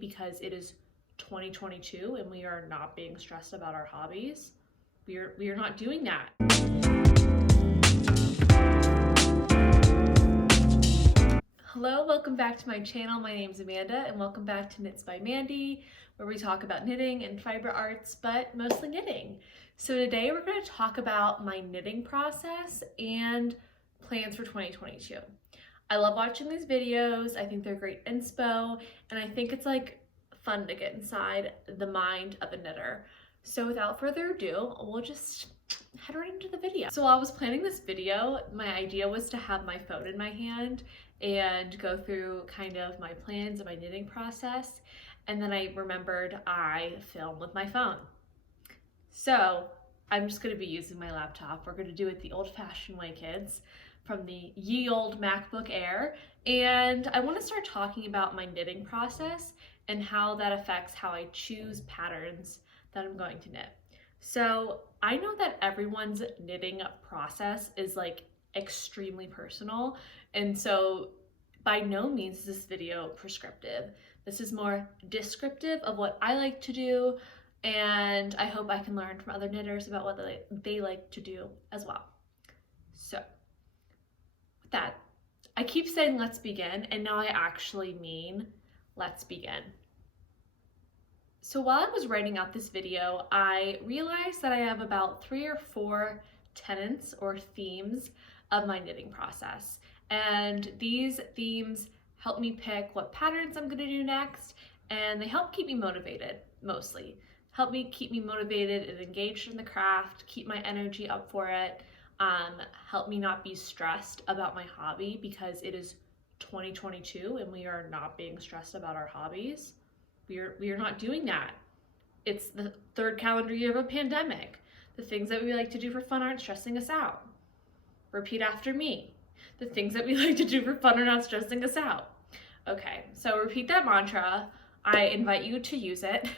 because it is 2022 and we are not being stressed about our hobbies. We are not doing that. Hello, welcome back to my channel. My name is Amanda and welcome back to Knits by Mandy, where we talk about knitting and fiber arts, but mostly knitting. So today we're going to talk about my knitting process and plans for 2022. I love watching these videos. I think they're great inspo, and I think it's like fun to get inside the mind of a knitter. So without further ado, we'll just head right into the video. So while I was planning this video, my idea was to have my phone in my hand and go through kind of my plans and my knitting process. And then I remembered I film with my phone. So I'm just gonna be using my laptop. We're gonna do it the old-fashioned way, kids, from the ye old MacBook Air. And I wanna start talking about my knitting process and how that affects how I choose patterns that I'm going to knit. So I know that everyone's knitting process is like extremely personal, and so by no means is this video prescriptive. This is more descriptive of what I like to do, and I hope I can learn from other knitters about what they like to do as well. So with that, I keep saying let's begin, and now I actually mean let's begin. So while I was writing out this video, I realized that I have about 3 or 4 tenets or themes of my knitting process. And these themes help me pick what patterns I'm gonna do next, and they help keep me motivated, mostly. Help me keep me motivated and engaged in the craft, keep my energy up for it, help me not be stressed about my hobby because it is 2022 and we are not being stressed about our hobbies. We are not doing that. It's the 3rd calendar year of a pandemic. The things that we like to do for fun aren't stressing us out. Repeat after me. The things that we like to do for fun are not stressing us out. Okay, so repeat that mantra. I invite you to use it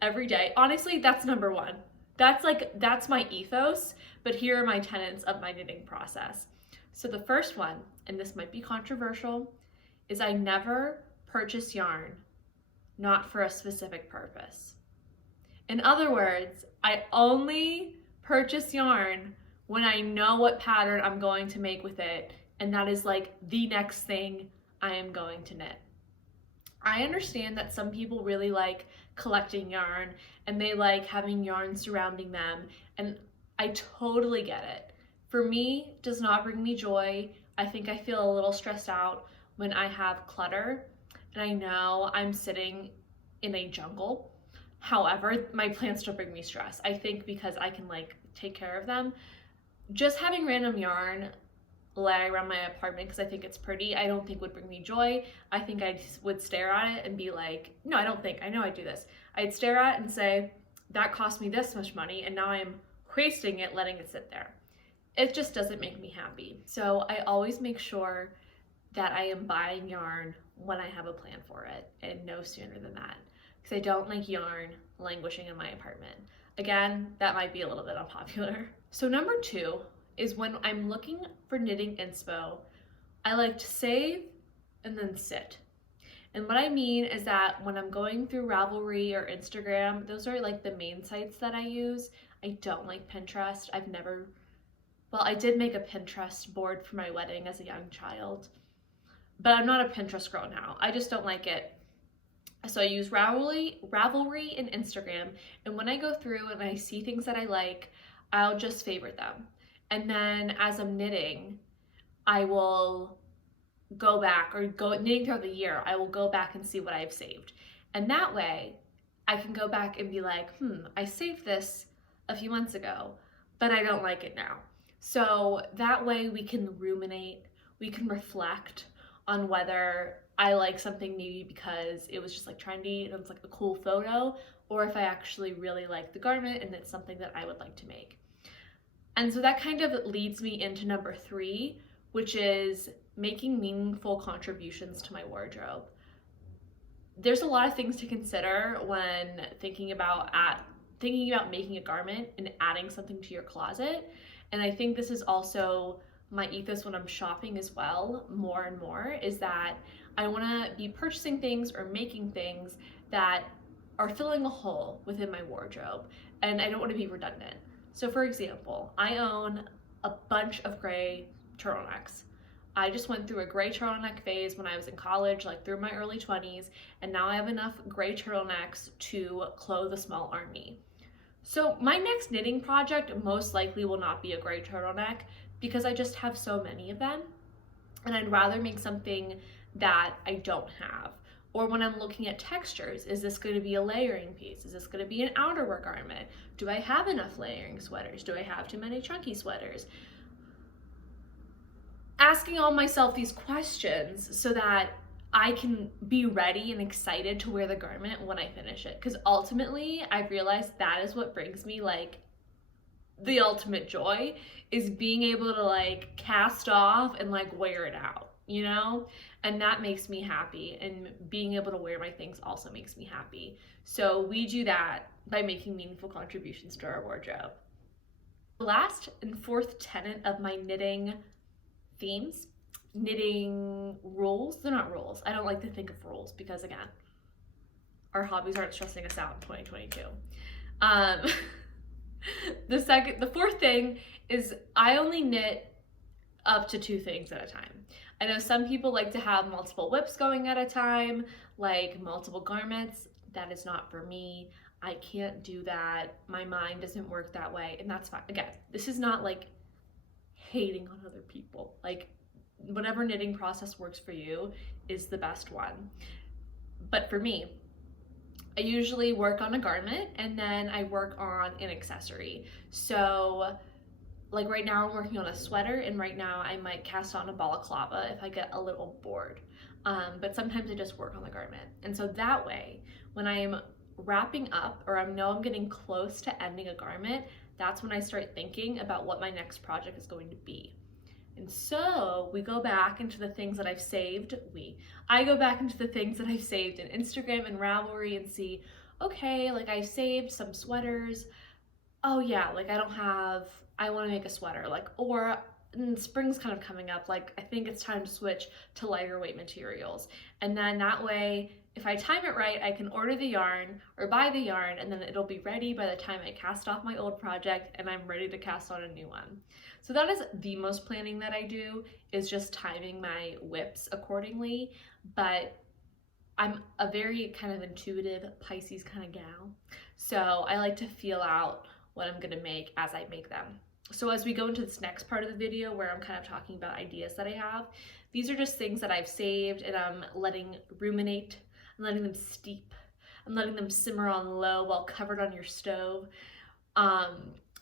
every day. Honestly, that's number 1. That's my ethos, but here are my tenets of my knitting process. So the first one, and this might be controversial, is I never purchase yarn not for a specific purpose. In other words, I only purchase yarn when I know what pattern I'm going to make with it, and that is like the next thing I am going to knit. I understand that some people really like collecting yarn and they like having yarn surrounding them, and I totally get it. For me, it does not bring me joy. I think I feel a little stressed out when I have clutter, and I know I'm sitting in a jungle. However, my plants don't bring me stress. I think because I can like take care of them. Just having random yarn laying around my apartment because I think it's pretty, I don't think would bring me joy. I think I would stare at it and be like, no, I don't think, I know I do this. I'd stare at it and say, that cost me this much money and now I'm wasting it letting it sit there. It just doesn't make me happy. So I always make sure that I am buying yarn when I have a plan for it, and no sooner than that, because I don't like yarn languishing in my apartment. Again, that might be a little bit unpopular. So number 2 is when I'm looking for knitting inspo, I like to save and then sit. And what I mean is that when I'm going through Ravelry or Instagram, those are like the main sites that I use. I don't like Pinterest. I did make a Pinterest board for my wedding as a young child, but I'm not a Pinterest girl now. I just don't like it. So I use Ravelry and Instagram, and when I go through and I see things that I like, I'll just favorite them. And then as I'm knitting, I will go back, or knitting throughout the year, I will go back and see what I've saved. And that way, I can go back and be like, I saved this a few months ago, but I don't like it now. So that way we can ruminate, we can reflect on whether I like something maybe because it was just like trendy and it's like a cool photo, or if I actually really like the garment and it's something that I would like to make. And so that kind of leads me into number 3, which is making meaningful contributions to my wardrobe. There's a lot of things to consider when thinking about making a garment and adding something to your closet. And I think this is also my ethos when I'm shopping as well, more and more, is that I want to be purchasing things or making things that are filling a hole within my wardrobe, and I don't want to be redundant. So for example, I own a bunch of gray turtlenecks. I just went through a gray turtleneck phase when I was in college, like through my early 20s, and now I have enough gray turtlenecks to clothe a small army. So my next knitting project most likely will not be a gray turtleneck because I just have so many of them, and I'd rather make something that I don't have. Or when I'm looking at textures, is this going to be a layering piece? Is this going to be an outerwear garment? Do I have enough layering sweaters? Do I have too many chunky sweaters? Asking all myself these questions so that I can be ready and excited to wear the garment when I finish it. Because ultimately, I've realized that is what brings me like the ultimate joy, is being able to like cast off and like wear it out, you know? And that makes me happy, and being able to wear my things also makes me happy. So we do that by making meaningful contributions to our wardrobe. The last and fourth tenet of my knitting themes, knitting rules, they're not rules. I don't like to think of rules because again, our hobbies aren't stressing us out in 2022. The fourth thing is I only knit up to 2 things at a time. I know some people like to have multiple whips going at a time, like multiple garments. That is not for me. I can't do that. My mind doesn't work that way, and that's fine. Again, this is not like hating on other people. Like, whatever knitting process works for you is the best one. But for me, I usually work on a garment and then I work on an accessory. So like right now I'm working on a sweater, and right now I might cast on a balaclava if I get a little bored. But sometimes I just work on the garment. And so that way, when I'm wrapping up or I know I'm getting close to ending a garment, that's when I start thinking about what my next project is going to be. And so we go back into the things that I've saved. I go back into the things that I've saved in Instagram and Ravelry and see, okay, like I saved some sweaters. Oh yeah, like I want to make a sweater, like, or spring's kind of coming up, like I think it's time to switch to lighter weight materials. And then that way, if I time it right, I can order the yarn or buy the yarn, and then it'll be ready by the time I cast off my old project and I'm ready to cast on a new one. So that is the most planning that I do, is just timing my whips accordingly. But I'm a very kind of intuitive Pisces kind of gal, so I like to feel out what I'm gonna make as I make them. So as we go into this next part of the video where I'm kind of talking about ideas that I have, these are just things that I've saved and I'm letting ruminate, I'm letting them steep, I'm letting them simmer on low while covered on your stove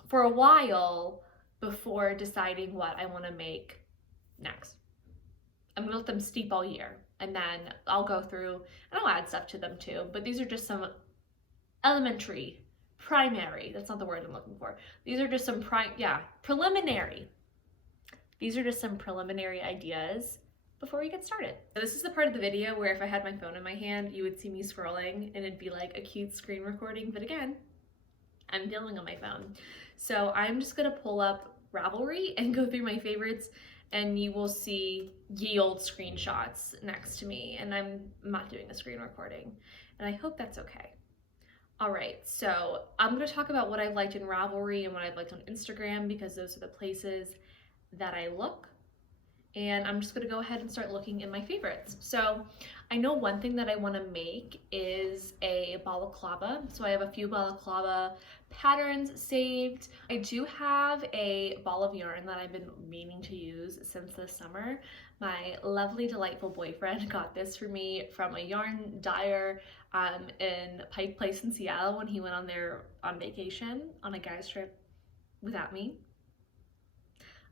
for a while before deciding what I want to make next. I'm gonna let them steep all year, and then I'll go through and I'll add stuff to them too, but these are just some primary, that's not the word I'm looking for. These are just some preliminary. These are just some preliminary ideas before we get started. So this is the part of the video where if I had my phone in my hand, you would see me scrolling and it'd be like a cute screen recording, but again, I'm filming on my phone. So I'm just gonna pull up Ravelry and go through my favorites, and you will see ye old screenshots next to me, and I'm not doing a screen recording, and I hope that's okay. All right, so I'm gonna talk about what I've liked in Ravelry and what I've liked on Instagram, because those are the places that I look. And I'm just gonna go ahead and start looking in my favorites. So I know one thing that I wanna make is a balaclava. So I have a few balaclava patterns saved. I do have a ball of yarn that I've been meaning to use since this summer. My lovely, delightful boyfriend got this for me from a yarn dyer in Pike Place in Seattle when he went on vacation on a guy's trip without me.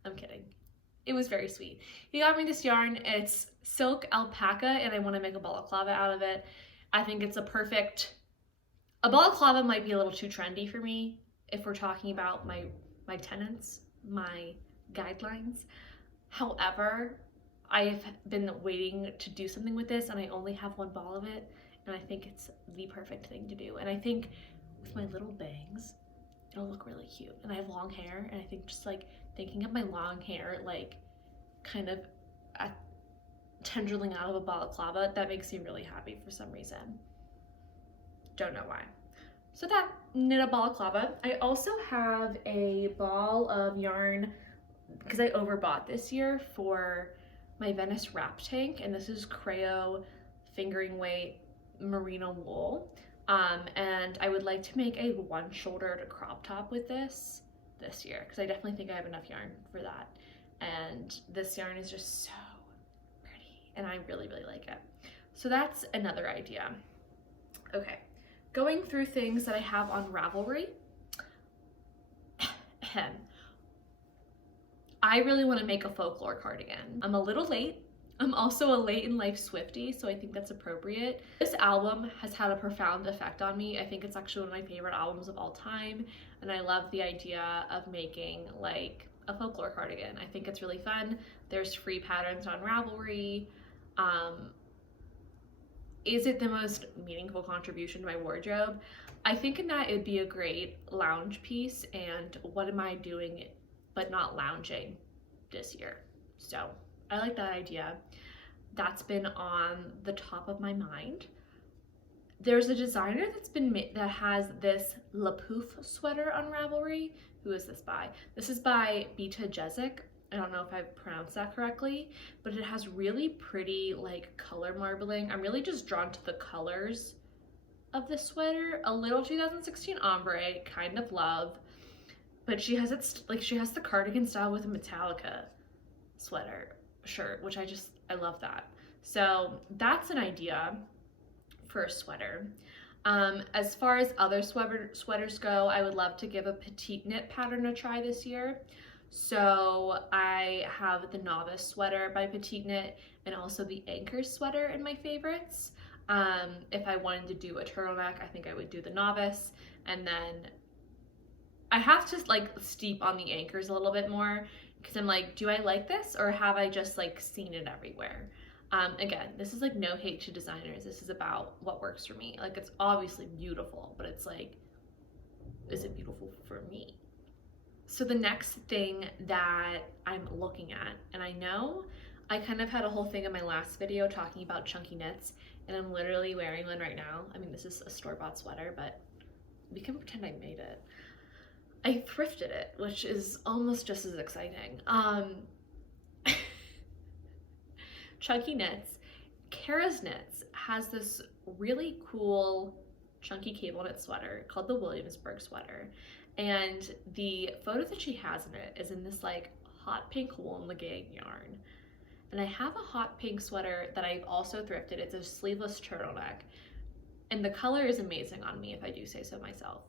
I'm kidding. It was very sweet. He got me this yarn. It's silk alpaca, and I want to make a balaclava out of it. I think it's a balaclava might be a little too trendy for me if we're talking about my tenets, my guidelines. However, I've been waiting to do something with this, and I only have one ball of it, and I think it's the perfect thing to do. And I think with my little bangs, it'll look really cute. And I have long hair, and I think just like thinking of my long hair like kind of tendriling out of a balaclava. That makes me really happy for some reason. Don't know why. So that, knit a balaclava. I also have a ball of yarn because I overbought this year for my Venice wrap tank, and this is Creo fingering weight merino wool. And I would like to make a one-shouldered crop top with this year because I definitely think I have enough yarn for that. And this yarn is just so pretty and I really, really like it. So that's another idea. Okay, going through things that I have on Ravelry. I really want to make a folklore cardigan. I'm a little late. I'm also a late in life Swiftie, so I think that's appropriate. This album has had a profound effect on me. I think it's actually one of my favorite albums of all time, and I love the idea of making like a folklore cardigan. I think it's really fun. There's free patterns on Ravelry. Is it the most meaningful contribution to my wardrobe? I think in that it'd be a great lounge piece, and what am I doing but not lounging this year? So I like that idea. That's been on the top of my mind. There's a designer that has this Pouf sweater on Ravelry. Who is this by? This is by Beata Jezek. I don't know if I pronounced that correctly, but it has really pretty like color marbling. I'm really just drawn to the colors of this sweater. A little 2016 ombre, kind of love, but she has the cardigan style with a Metallica sweater shirt, which I love that. So that's an idea for a sweater. As far as other sweaters go, I would love to give a PetiteKnit pattern a try this year. So I have the Novice sweater by PetiteKnit and also the Ankers sweater in my favorites. If I wanted to do a turtleneck, I think I would do the Novice, and then I have to like steep on the Ankers a little bit more because I'm like, do I like this or have I just like seen it everywhere? Again, this is like no hate to designers. This is about what works for me. Like, it's obviously beautiful, but it's like, is it beautiful for me? So the next thing that I'm looking at, and I know I kind of had a whole thing in my last video talking about chunky knits, and I'm literally wearing one right now. I mean, this is a store-bought sweater, but we can pretend I made it. I thrifted it, which is almost just as exciting. Chunky Knits. Kara's Knits has this really cool chunky cable knit sweater called the Williamsburg sweater, and the photo that she has in it is in this like hot pink wool and legging yarn. And I have a hot pink sweater that I've also thrifted. It's a sleeveless turtleneck, and the color is amazing on me, if I do say so myself.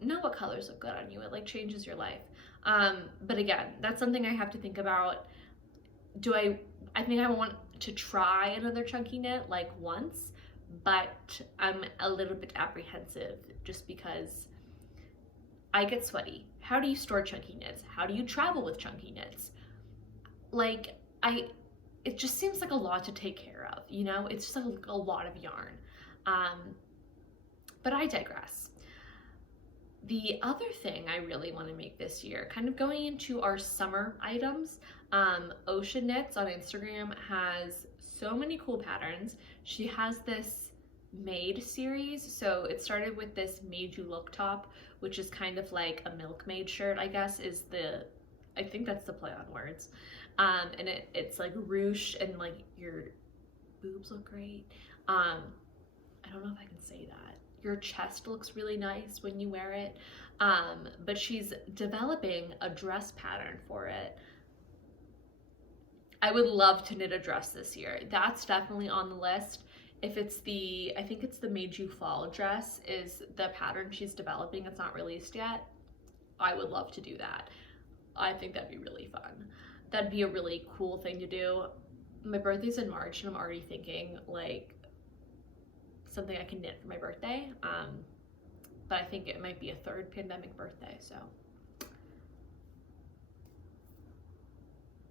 Know what colors look good on you. It like changes your life. But again, that's something I have to think about. I think I want to try another chunky knit like once, but I'm a little bit apprehensive just because I get sweaty. How do you store chunky knits? How do you travel with chunky knits? Like, it just seems like a lot to take care of, you know? It's just like a lot of yarn. But I digress. The other thing I really want to make this year, kind of going into our summer items, OshenKnits on Instagram has so many cool patterns. She has this Maid series. So it started with this Made You Look top, which is kind of like a milkmaid shirt, I guess, I think that's the play on words. And it's like ruche and like your boobs look great. I don't know if I can say that. Your chest looks really nice when you wear it. But she's developing a dress pattern for it. I would love to knit a dress this year. That's definitely on the list. If it's I think it's the Made You Fall dress is the pattern she's developing. It's not released yet. I would love to do that. I think that'd be really fun. That'd be a really cool thing to do. My birthday's in March and I'm already thinking like something I can knit for my birthday. But I think it might be a third pandemic birthday, so.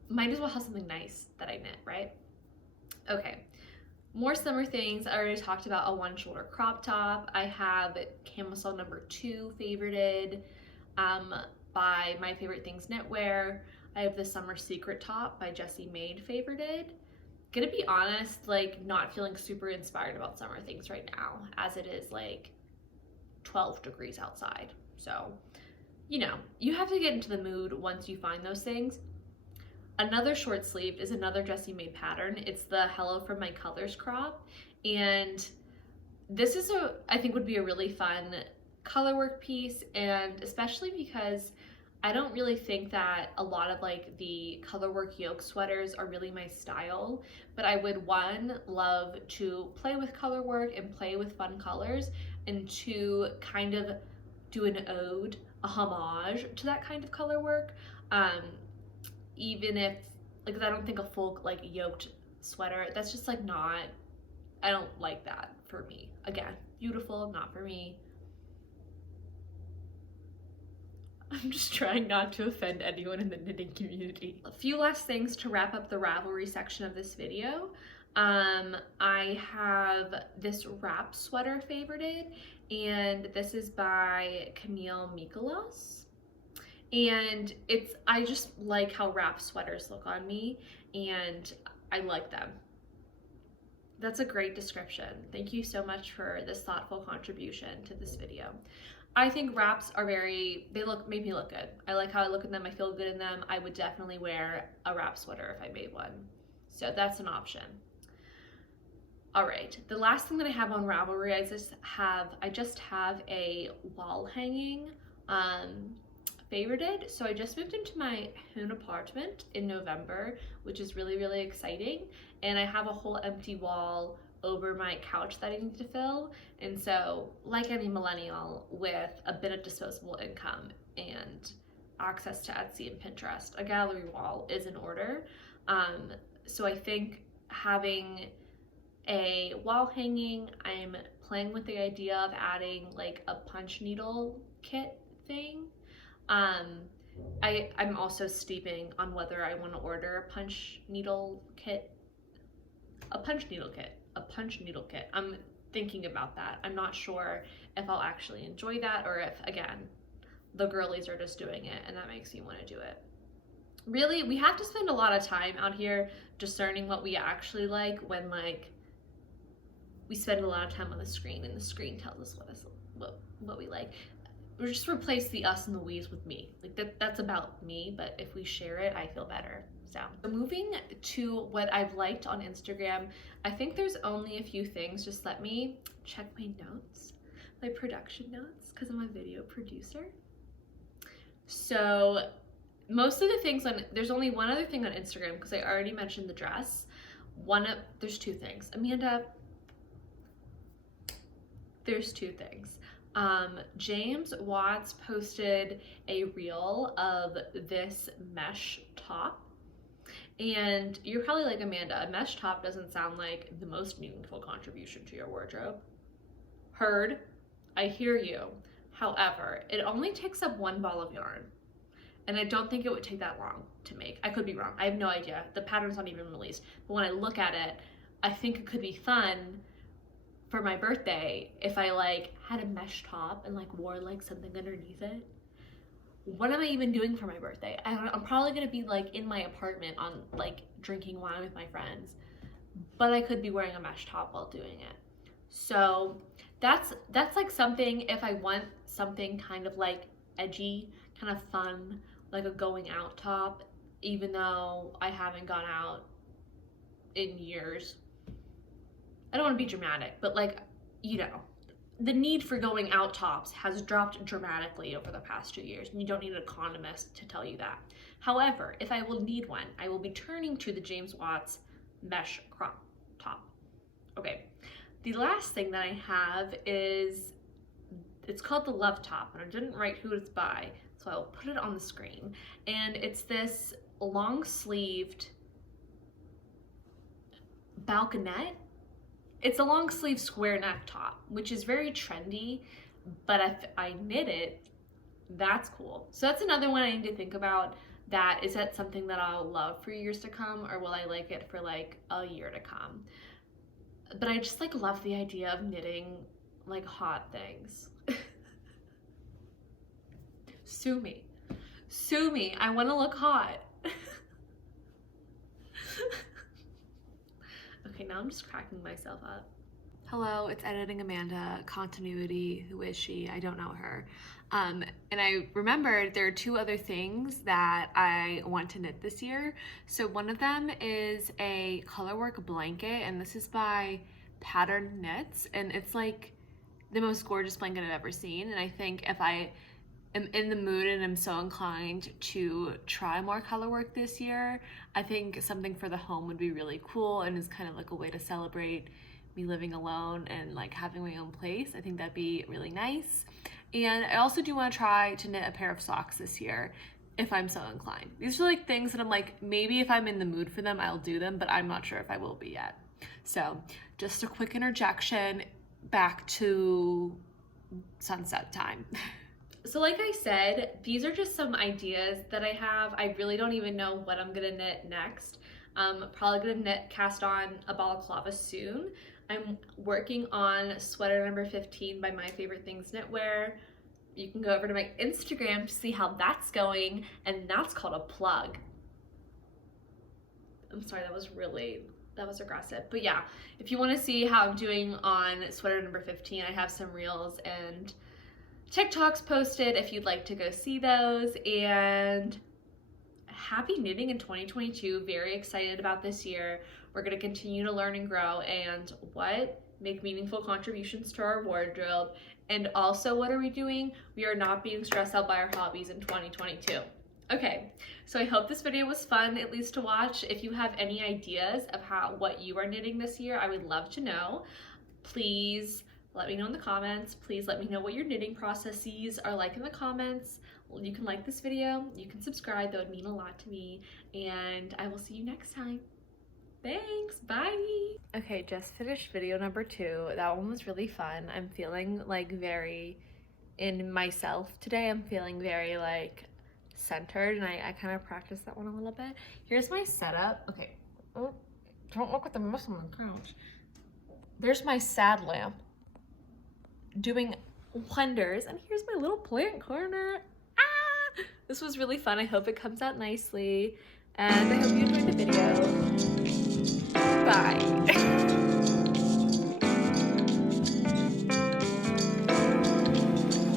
Might as well have something nice that I knit, right? Okay, more summer things. I already talked about a one-shoulder crop top. I have Camisole number 2 favorited by My Favorite Things Knitwear. I have the Summer Secret top by Jessie Maed favorited. Gonna be honest, like not feeling super inspired about summer things right now, as it is like 12 degrees outside. So, you know, you have to get into the mood once you find those things. Another short sleeved is another Jessie Maed pattern. It's the Hello from My Colors crop. And this is I think would be a really fun color work piece, and especially because I don't really think that a lot of like the color work yoke sweaters are really my style, but I would one, love to play with color work and play with fun colors, and two, kind of do an ode, a homage to that kind of color work. Even if, like, I don't think a full like yoked sweater, that's just like not, I don't like that for me. Again, beautiful, not for me. I'm just trying not to offend anyone in the knitting community. A few last things to wrap up the Ravelry section of this video. I have this wrap sweater favorited, and this is by Camille Mikolos. And I just like how wrap sweaters look on me, and I like them. That's a great description. Thank you so much for this thoughtful contribution to this video. I think wraps are make me look good. I like how I look at them, I feel good in them. I would definitely wear a wrap sweater if I made one. So that's an option. All right, the last thing that I have on Ravelry, I just have a wall hanging favorited. So I just moved into my own apartment in November, which is really, really exciting. And I have a whole empty wall over my couch that I need to fill. And so, like any millennial with a bit of disposable income and access to Etsy and Pinterest, a gallery wall is in order. So I think having a wall hanging, I'm playing with the idea of adding like a punch needle kit thing. I'm also steeping on whether I want to order a punch needle kit. I'm thinking about that. I'm not sure if I'll actually enjoy that, or if, again, the girlies are just doing it and that makes me want to do it. Really, we have to spend a lot of time out here discerning what we actually like, when like we spend a lot of time on the screen and the screen tells us what we like. We just replace the us and the we's with me. Like that's about me, but if we share it, I feel better. So moving to what I've liked on Instagram, I think there's only a few things. Just let me check my notes, my production notes, because I'm a video producer. So most of the things there's only one other thing on Instagram, because I already mentioned the dress. There's two things. Amanda, there's two things. James Watts posted a reel of this mesh top, and you're probably like, Amanda, a mesh top doesn't sound like the most meaningful contribution to your wardrobe. Heard, I hear you. However, it only takes up one ball of yarn, and I don't think it would take that long to make. I could be wrong, I have no idea. The pattern's not even released, but when I look at it, I think it could be fun for my birthday if I like had a mesh top and like wore like something underneath it. What am I even doing for my birthday? I'm probably gonna be like in my apartment on like drinking wine with my friends, but I could be wearing a mesh top while doing it. So that's like something, if I want something kind of like edgy, kind of fun, like a going out top, even though I haven't gone out in years. I don't want to be dramatic, but like, you know, the need for going out tops has dropped dramatically over the past 2 years, and you don't need an economist to tell you that. However, if I will need one, I will be turning to the James Watts mesh crop top. Okay, the last thing that I have is, it's called the Lovetop, and I didn't write who it's by, so I'll put it on the screen. And it's this long-sleeved balconette. It's a long sleeve square neck top, which is very trendy, but if I knit it, that's cool. So that's another one I need to think about. Is that something that I'll love for years to come, or will I like it for like a year to come? But I just like love the idea of knitting like hot things. Sue me. I want to look hot. Okay, now I'm just cracking myself up. Hello, it's Editing Amanda, Continuity. Who is she? I don't know her. And I remembered there are 2 other things that I want to knit this year. So one of them is a colorwork blanket, and this is by PatternKnits, and it's like the most gorgeous blanket I've ever seen. And I think if I am in the mood and I'm so inclined to try more color work this year, I think something for the home would be really cool and is kind of like a way to celebrate me living alone and like having my own place. I think that'd be really nice. And I also do want to try to knit a pair of socks this year if I'm so inclined. These are like things that I'm like, maybe if I'm in the mood for them, I'll do them, but I'm not sure if I will be yet. So just a quick interjection back to sunset time. So like I said, these are just some ideas that I have. I really don't even know what I'm gonna knit next. Probably gonna knit cast on a balaclava soon. I'm working on sweater number 15 by My Favorite Things Knitwear. You can go over to my Instagram to see how that's going, and that's called a plug. I'm sorry, that was aggressive. But yeah, if you want to see how I'm doing on sweater number 15, I have some reels and TikToks posted if you'd like to go see those. And happy knitting in 2022. Very excited about this year. We're going to continue to learn and grow and make meaningful contributions to our wardrobe. And also, what are we doing? We are not being stressed out by our hobbies in 2022. Okay, so I hope this video was fun, at least to watch. If you have any ideas of what you are knitting this year, I would love to know. Please let me know in the comments. Please let me know what your knitting processes are like in the comments. You can like this video, you can subscribe, that would mean a lot to me, and I will see you next time. Thanks, bye! Okay, just finished video number 2. That one was really fun. I'm feeling like very in myself today. I'm feeling very like centered, and I kind of practiced that one a little bit. Here's my setup. Okay, oh, don't look at the mess on the couch. There's my sad lamp doing wonders, and here's my little plant corner. This was really fun. I hope it comes out nicely, and I hope you enjoyed the video.